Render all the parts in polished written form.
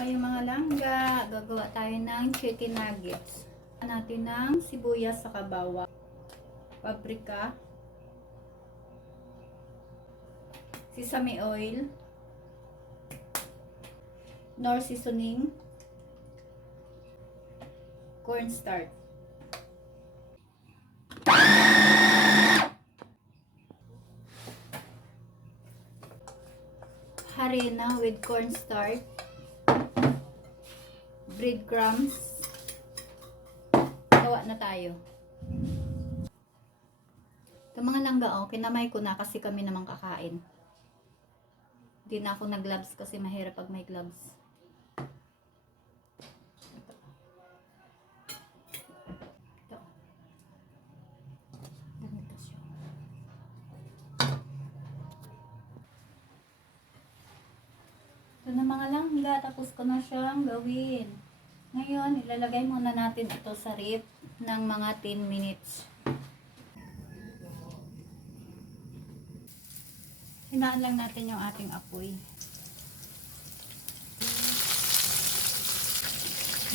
kayo mga langga. Gagawa tayo ng chicken nuggets. Natin ng sibuyas sa bawang, paprika, sesame oil, nor seasoning, cornstarch. Harina with cornstarch, breadcrumbs. Gawa na tayo. Ito mga langga, kinamay ko na kasi kami namang kakain. Hindi na ako nag-gloves kasi mahirap pag may gloves. Ito. Ganito siya. Ito na mga langga, tapos ko na siyang gawin. Ngayon, ilalagay muna natin ito sa ref ng mga 10 minutes. Hinaan lang natin yung ating apoy.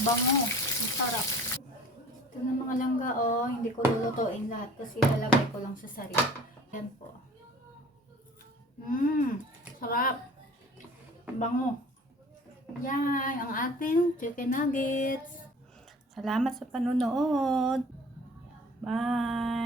Bango, ang sarap. Ito na mga langga, hindi ko lulutuin lahat kasi ilalagay ko lang sa sarili. Yan po. Sarap. Bango. Yan, ang ating chicken nuggets. Salamat sa panonood. Bye!